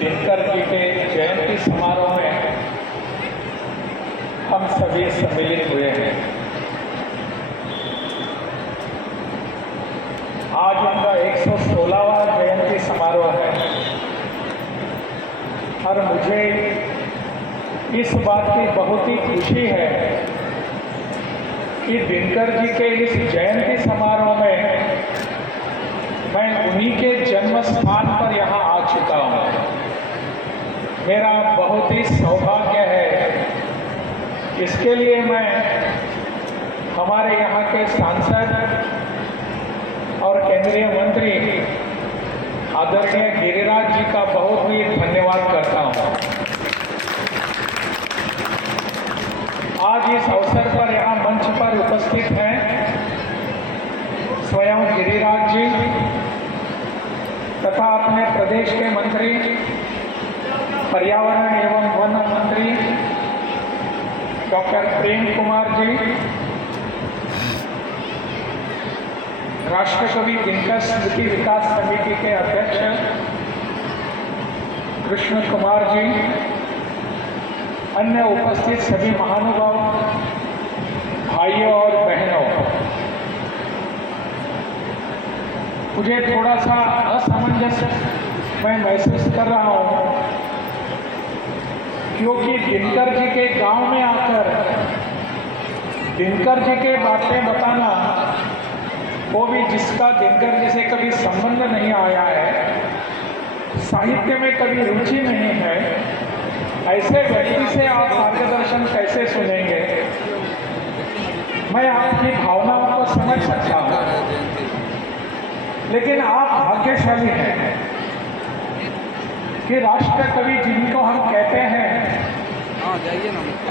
दिनकर जी के जयंती समारोह में हम सभी सम्मिलित हुए हैं। आज उनका 116वां जयंती समारोह है और मुझे इस बात की बहुत ही खुशी है कि दिनकर जी के इस जयंती समारोह में मैं उन्हीं के जन्म स्थान पर यहाँ आ चुका हूँ। मेरा बहुत ही सौभाग्य है। इसके लिए मैं हमारे यहाँ के सांसद और केंद्रीय मंत्री आदरणीय गिरिराज जी का बहुत ही धन्यवाद करता हूँ। आज इस अवसर पर यहाँ मंच पर उपस्थित हैं स्वयं गिरिराज जी तथा अपने प्रदेश के मंत्री पर्यावरण एवं वन मंत्री डॉक्टर प्रेम कुमार जी, राष्ट्रकवि दिनकर स्मृति विकास समिति के अध्यक्ष कृष्ण कुमार जी, अन्य उपस्थित सभी महानुभाव भाइयों और बहनों, मुझे थोड़ा सा असमंजस मैं महसूस कर रहा हूँ क्योंकि दिनकर जी के गांव में आकर दिनकर जी के बातें बताना, वो भी जिसका दिनकर जी से कभी संबंध नहीं आया है, साहित्य में कभी रुचि नहीं है, ऐसे व्यक्ति से आप मार्गदर्शन कैसे सुनेंगे? मैं आपकी भावनाओं को समझ सकता हूँ, लेकिन आप भाग्यशाली हैं कि राष्ट्र कवि जिनको हम कहते हैं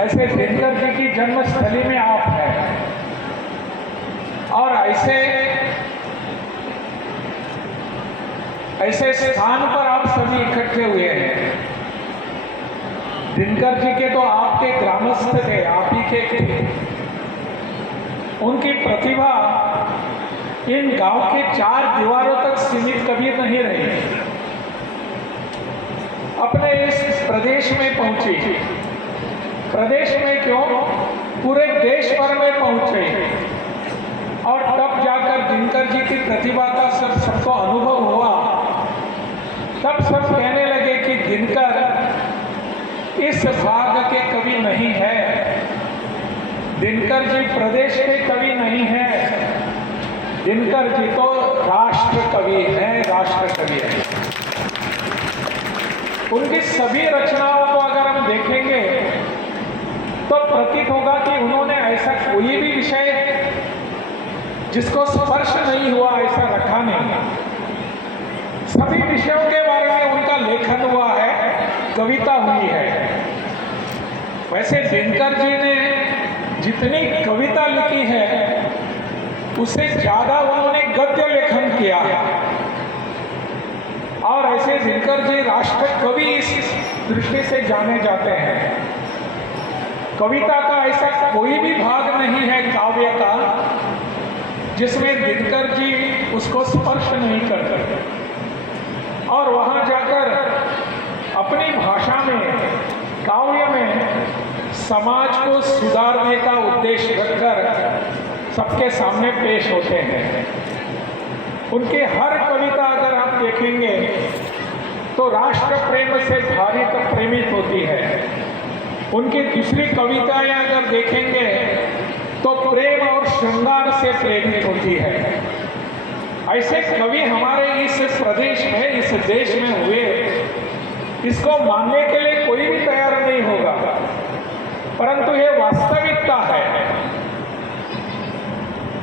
ऐसे दिनकर जी की जन्मस्थली में आप हैं और ऐसे स्थान पर आप सभी इकट्ठे हुए हैं। दिनकर जी के तो आपके ग्रामस्थ थे, आप ही के थे। उनकी प्रतिभा इन गांव के 4 दीवारों तक सीमित कभी नहीं रही, अपने इस प्रदेश में पहुंची। प्रदेश में क्यों, पूरे देश भर में पहुंचे और तब जाकर दिनकर जी की प्रतिभा का सबको अनुभव हुआ। तब सब कहने लगे कि दिनकर इस भाग के कवि नहीं है, दिनकर जी प्रदेश के कवि नहीं है, दिनकर जी तो राष्ट्र कवि है, राष्ट्र कवि है। उनकी सभी रचनाओं को अगर हम देखेंगे तो प्रतीत होगा कि उन्होंने ऐसा कोई भी विषय जिसको स्पर्श नहीं हुआ ऐसा रखा नहीं। सभी विषयों के बारे में उनका लेखन हुआ है, कविता हुई है। वैसे दिनकर जी ने जितनी कविता लिखी है उससे ज्यादा उन्होंने गद्य लेखन किया और ऐसे दिनकर जी राष्ट्र कवि इस दृष्टि से जाने जाते हैं। कविता का ऐसा कोई भी भाग नहीं है काव्य का जिसमें दिनकर जी उसको स्पर्श नहीं करते और वहां जाकर अपनी भाषा में, काव्य में समाज को सुधारने का उद्देश्य रखकर सबके सामने पेश होते हैं। उनकी हर कविता अगर आप देखेंगे तो राष्ट्र प्रेम से भारित प्रेमित होती है। उनकी दूसरी कविताएं अगर देखेंगे तो प्रेम और श्रृंगार से प्रेमित होती है। ऐसे कवि हमारे इस प्रदेश में, इस देश में हुए, इसको मानने के लिए कोई भी तैयार नहीं होगा, परंतु ये वास्तविकता है।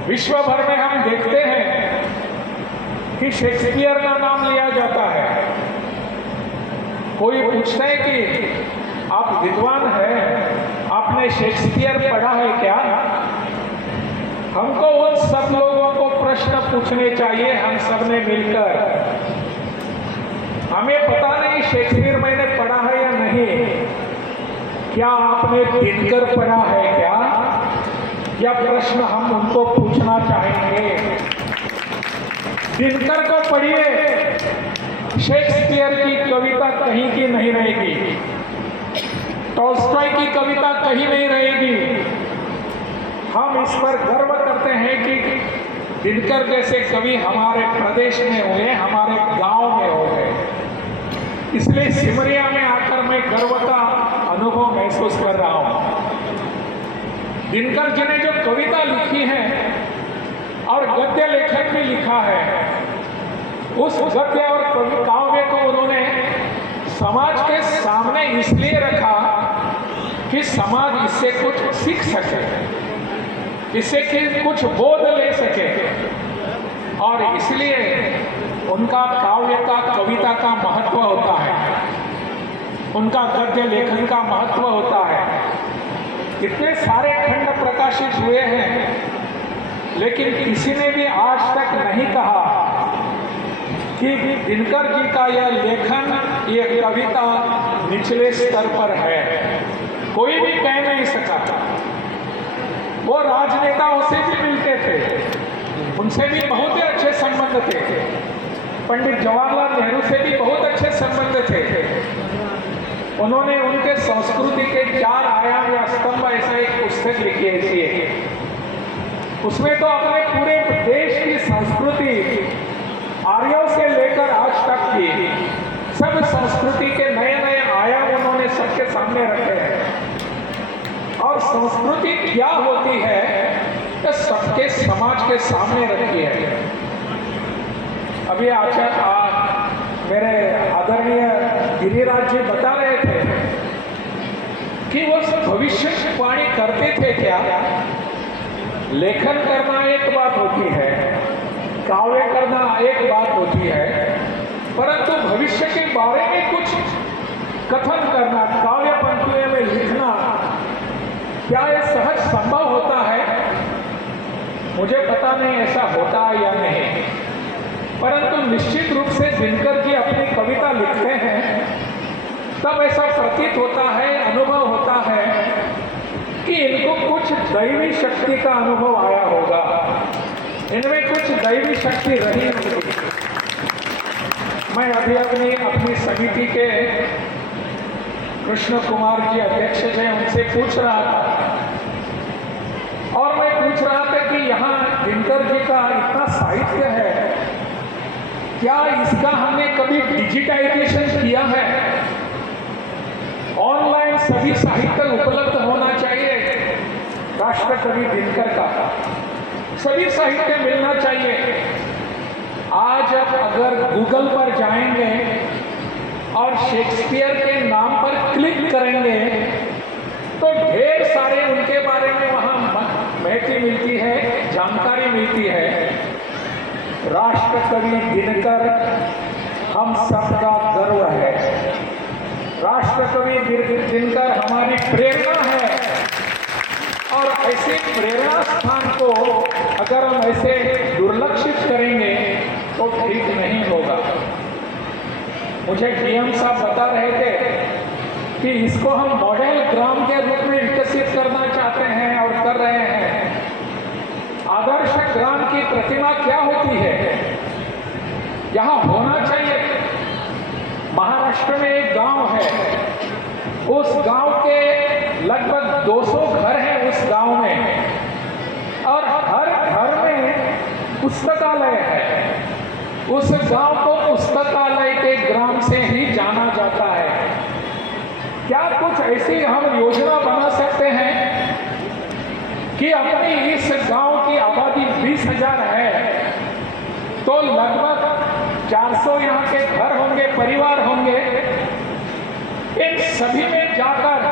विश्व भर में हम देखते हैं कि शेक्सपियर का नाम लिया जाता है। कोई पूछता है कि आप विद्वान हैं, आपने शेक्सपियर पढ़ा है क्या? हमको उन सब लोगों को प्रश्न पूछने चाहिए, हम सब ने मिलकर। हमें पता नहीं शेक्सपियर मैंने पढ़ा है या नहीं, क्या आपने दिनकर पढ़ा है क्या? यह प्रश्न हम उनको पूछना चाहेंगे। दिनकर को पढ़िए, शेक्सपियर की कविता कहीं की नहीं रहेगी, टॉल्स्टॉय की कविता कहीं नहीं रहेगी। हम इस पर गर्व करते हैं कि दिनकर जैसे कवि हमारे प्रदेश में हुए, हमारे गांव में हो गए। इसलिए सिमरिया में आकर मैं गर्व का अनुभव महसूस कर रहा हूं। दिनकर जी ने जो कविता लिखी है और गद्य लेखन भी लिखा है, उस गद्य और काव्य को उन्होंने समाज के सामने इसलिए रखा कि समाज इससे कुछ सीख सके, इससे कि कुछ बोध ले सके। और इसलिए उनका काव्य का, कविता का महत्व होता है, उनका गद्य लेखन का महत्व होता है। इतने सारे खंड प्रकाशित हुए हैं, लेकिन किसी ने भी आज तक नहीं कहा कि दिनकर जी का यह लेखन, यह कविता निचले स्तर पर है। कोई भी कह नहीं सका। वो राजनेताओं से भी मिलते थे, उनसे भी बहुत ही अच्छे संबंध थे। पंडित जवाहरलाल नेहरू से भी बहुत अच्छे संबंध थे। उन्होंने उनके संस्कृति के 4 आयाम या स्तंभ ऐसा एक पुस्तक लिखी है। उसमें तो अपने पूरे देश की संस्कृति आर्यों से लेकर आज तक की सब संस्कृति के नए नए आयाम उन्होंने सबके सामने रखे हैं। और संस्कृति क्या होती है तो सबके समाज के सामने रखी है। अभी मेरे आदरणीय गिरिराज जी बता रहे थे कि वो भविष्यवाणी करते थे। क्या लेखन करना एक बात होती है, काव्य करना एक बात होती है, परंतु भविष्य के बारे में कुछ कथन करना, काव्य पंक्तियों में लिखना, क्या यह सहज संभव होता है? मुझे पता नहीं ऐसा होता या नहीं, परंतु निश्चित रूप से दिनकर जी अपनी कविता लिखते हैं तब ऐसा प्रतीत होता है, अनुभव होता है कि इनको कुछ दैवी शक्ति का अनुभव आया होगा, इनमें कुछ दैवी शक्ति रही होगी। मैं अभी अपनी समिति के कृष्ण कुमार जी अध्यक्ष थे, उनसे पूछ रहा था और मैं पूछ रहा था कि यहाँ दिनकर जी का इतना साहित्य है, क्या इसका हमने कभी डिजिटाइजेशन किया है? ऑनलाइन सभी साहित्य उपलब्ध होना चाहिए। राष्ट्रकवि दिनकर का सभी साहित्य मिलना चाहिए। आज अगर गूगल पर जाएंगे और शेक्सपियर के नाम पर क्लिक करेंगे तो ढेर सारे उनके बारे में वहां महती मिलती है, जानकारी मिलती है। राष्ट्रकवि दिनकर हम सबका गर्व है। राष्ट्रकवि दिनकर हमारी प्रेरणा है और ऐसे प्रेरणा स्थान को अगर हम ऐसे दुर्लक्षित करेंगे तो ठीक नहीं होगा। मुझे डीएम साहब बता रहे थे कि इसको हम मॉडल ग्राम के रूप में विकसित करना चाहते हैं और कर रहे हैं। आदर्श ग्राम की प्रतिमा क्या होती है? यहाँ होना चाहिए। महाराष्ट्र में एक गांव है, उस गांव के लगभग 200 घर हैं उस गांव में, और हर घर में पुस्तकालय है। उस गांव को पुस्तकालय के ग्राम से ही जाना जाता है। क्या कुछ ऐसी हम योजना बना सकते हैं कि अपनी इस गांव की आबादी 20,000 है तो लगभग 400 यहाँ के घर होंगे, परिवार होंगे। इन सभी में जाकर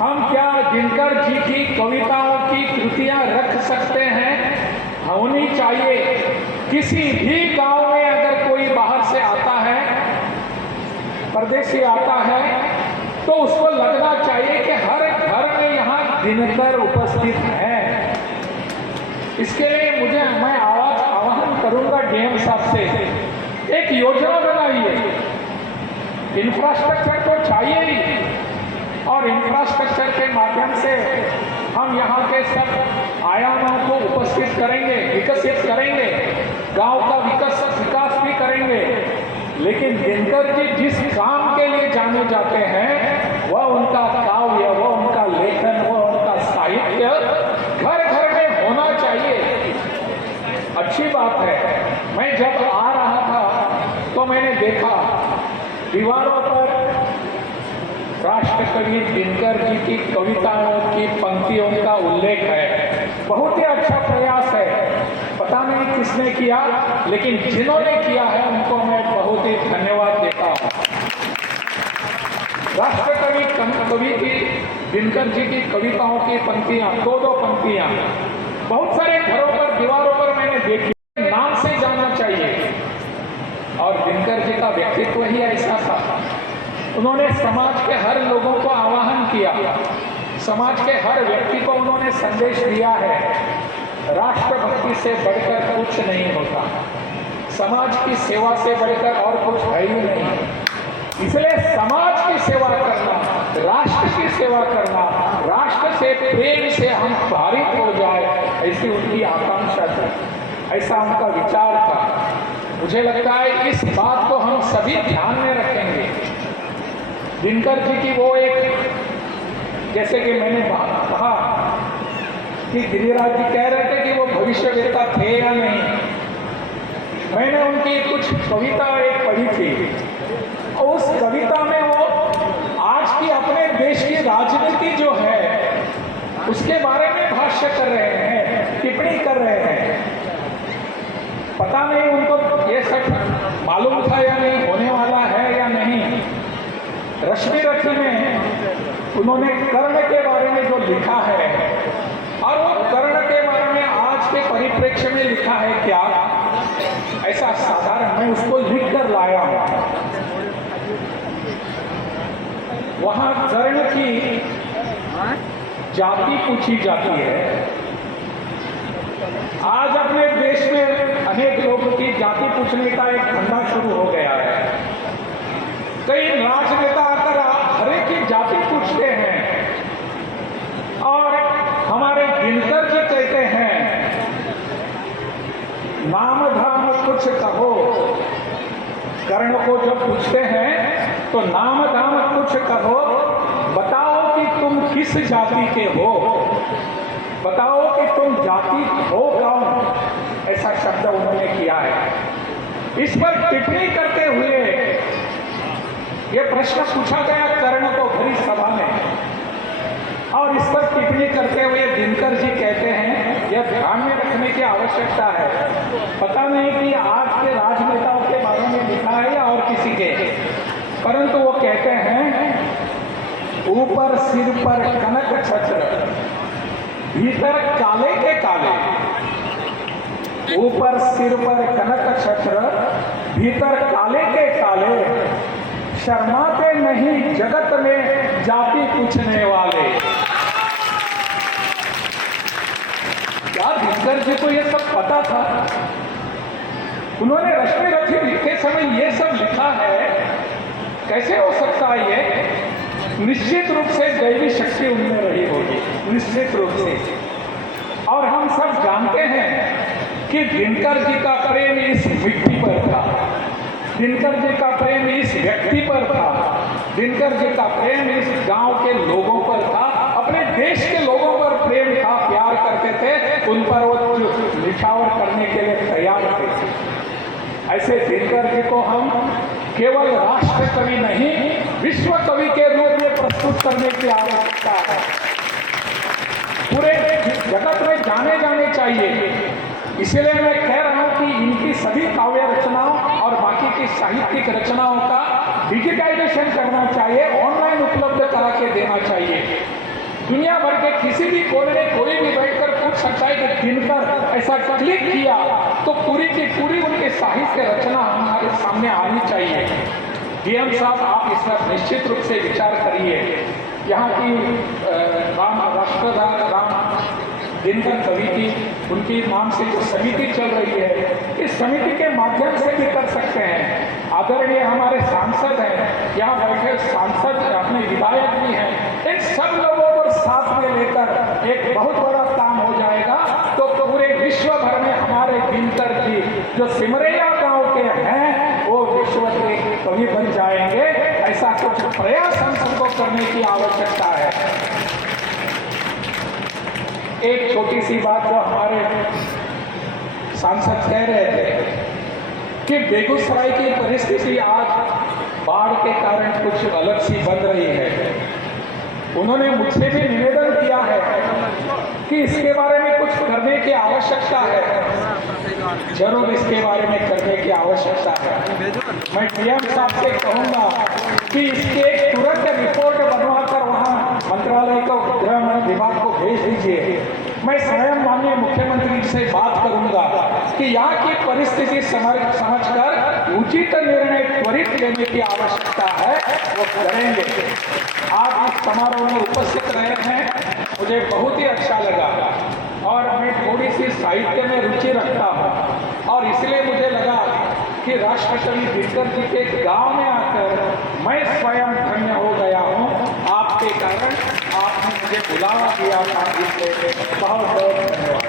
हम क्या दिनकर जी की कविताओं की कृतियां रख सकते हैं? होनी चाहिए। किसी भी गांव में अगर कोई बाहर से आता है, परदेशी आता है, तो उसको लगना चाहिए कि हर घर में यहाँ दिनकर उपस्थित है। इसके लिए मैं आह्वान करूंगा डीएम साहब से, एक योजना बनाइए। इंफ्रास्ट्रक्चर तो चाहिए ही, और इंफ्रास्ट्रक्चर के माध्यम से हम यहाँ के सब आयामों को उपस्थित करेंगे, विकसित करेंगे, गांव का विकास भी करेंगे। लेकिन दिनकर जी जिस काम के लिए जाने जाते हैं वह उनका काव्य, वह उनका लेखन, वह उनका साहित्य घर घर में होना चाहिए। अच्छी बात है। मैं जब आ रहा था तो मैंने देखा दीवारों पर राष्ट्रकवि दिनकर जी की कविताओं की पंक्तियों का उल्लेख है। बहुत ही अच्छा प्रयास है। पता नहीं किसने किया, लेकिन जिन्होंने किया है उनको मैं बहुत ही धन्यवाद देता हूँ। राष्ट्रकवि कवि की दिनकर जी की कविताओं की पंक्तियां, दो पंक्तियां बहुत सारे घरों पर, दीवारों पर मैंने देखी। नाम से जाना चाहिए। और दिनकर जी का व्यक्तित्व ही ऐसा था। उन्होंने समाज के हर लोगों को आह्वान किया, समाज के हर व्यक्ति को उन्होंने संदेश दिया है, राष्ट्रभक्ति से बढ़कर कुछ नहीं होता, समाज की सेवा से बढ़कर और कुछ है ही नहीं। इसलिए समाज की सेवा करना, राष्ट्र की सेवा करना, राष्ट्र से प्रेम से हम भारित हो जाए, ऐसी उनकी आकांक्षा थी, ऐसा उनका विचार था। मुझे लगता है इस बात को हम सभी ध्यान में रखेंगे। दिनकर जी की वो एक, जैसे कि मैंने कहा कि गिरिराज जी कह रहे थे कि वो भविष्यवेत्ता थे या नहीं, मैंने उनकी कुछ कविता एक पढ़ी थी। उस कविता में वो आज की अपने देश की राजनीति जो है उसके बारे में भाष्य कर रहे हैं, टिप्पणी कर रहे हैं। पता नहीं उनको ये सब मालूम था या नहीं, होने वाला है या नहीं। रश्मि रथी में उन्होंने कर्ण के बारे में जो लिखा है, और वो कर्ण के बारे में आज के परिप्रेक्ष्य में लिखा है क्या, ऐसा साधारण मैं उसको लिख कर लाया हूं। वहां कर्ण की जाति पूछी जाती है। आज अपने देश में अनेक लोगों की जाति पूछने का एक धंधा शुरू हो गया है। कई राजनेता आकर हर एक की जाति पूछते हैं, और हमारे दिनकर जी कहते हैं नाम धाम कुछ कहो। कर्ण को जब पूछते हैं तो नाम धाम कुछ कहो, बताओ कि तुम किस जाति के हो, बताओ कि तुम जाति हो कौन, ऐसा शब्द उन्होंने किया है। इस पर टिप्पणी करते हुए यह प्रश्न पूछा गया कर्ण को भरी सभा में, और इस पर टिप्पणी करते हुए दिनकर जी कहते हैं यह ध्यान में रखने की आवश्यकता है। पता नहीं कि आज के राजनेताओं के बारे में लिखा है या और किसी के, परंतु वो कहते हैं ऊपर सिर पर कनक छत्र, भीतर काले के काले। ऊपर सिर पर कनक छत्र, भीतर काले के काले, शर्माते नहीं जगत में जाति पूछने वाले। क्या दिनकर जी को यह सब पता था? उन्होंने रश्मि रथी लिखते समय यह सब लिखा है, कैसे हो सकता है ये? निश्चित रूप से दैवी शक्ति उनमें रही होगी, निश्चित रूप से। और हम सब जानते हैं कि दिनकर जी का प्रेम इस मिट्टी पर था, दिनकर जी का प्रेम इस व्यक्ति पर था, दिनकर जी का प्रेम इस गांव के लोगों पर था, अपने देश के लोगों पर प्रेम था, प्यार करते थे, उन पर वो निछावर करने के लिए तैयार थे। ऐसे दिनकर जी को हम केवल राष्ट्र कवि नहीं, विश्व कवि के रूप में प्रस्तुत करने की आवश्यकता है। पूरे जगत में जाने चाहिए। इसलिए मैं कह रहा हूं कि इनकी सभी काव्य रचनाओं और बाकी की साहित्यिक रचनाओं का डिजिटाइजेशन करना चाहिए, ऑनलाइन उपलब्ध करा के देना चाहिए। दुनिया भर के किसी भी कोने में कोई भी बैठकर पूछ सकता है कि दिनकर ऐसा क्लिक किया तो पूरी की पूरी उनके साहित्य रचना हमारे सामने आनी चाहिए। डीएम साहब, आप इस पर निश्चित रूप से विचार करिए। यहाँ की राष्ट्रदार राम दिनकर कवि की, उनकी नाम से जो समिति चल रही है, इस समिति के माध्यम से भी कर सकते हैं। आदरणीय हमारे सांसद हैं, यहाँ बैठे सांसद अपने विधायक भी हैं, इन सब लोगों को साथ में लेकर एक बहुत बड़ा काम हो जाएगा। तो पूरे विश्व भर में हमारे दिनकर जी जो सिमरिया गांव के हैं वो विश्व के जाएंगे, ऐसा कुछ प्रयास हम सबको करने की आवश्यकता है। एक छोटी सी बात जो हमारे सांसद कह रहे थे कि बेगूसराय की परिस्थिति आज बाढ़ के कारण कुछ अलग सी बन रही है। उन्होंने मुझसे भी निवेदन किया है कि इसके बारे में कुछ करने की आवश्यकता है। जरूर इसके बारे में करने की आवश्यकता है। मैं पीएम साहब से कहूंगा कि इसके तुरंत रिपोर्ट बनवाकर वहां मंत्रालय को, गृह विभाग को भेज दीजिए। मैं स्वयं माननीय मुख्यमंत्री से बात करूंगा कि यहाँ की परिस्थिति समझकर उचित निर्णय त्वरित लेने की आवश्यकता है, वो करेंगे। आप इस समारोह में उपस्थित रहे हैं, मुझे बहुत ही अच्छा लगा और मैं थोड़ी सी साहित्य में रुचि रखता हूँ और इसलिए मुझे लगा कि राष्ट्रकवि दिनकर जी के गांव में आकर मैं स्वयं धन्य हो गया हूँ। आपके कारण आपने मुझे बुलावा दिया था, इसलिए बहुत बहुत धन्यवाद।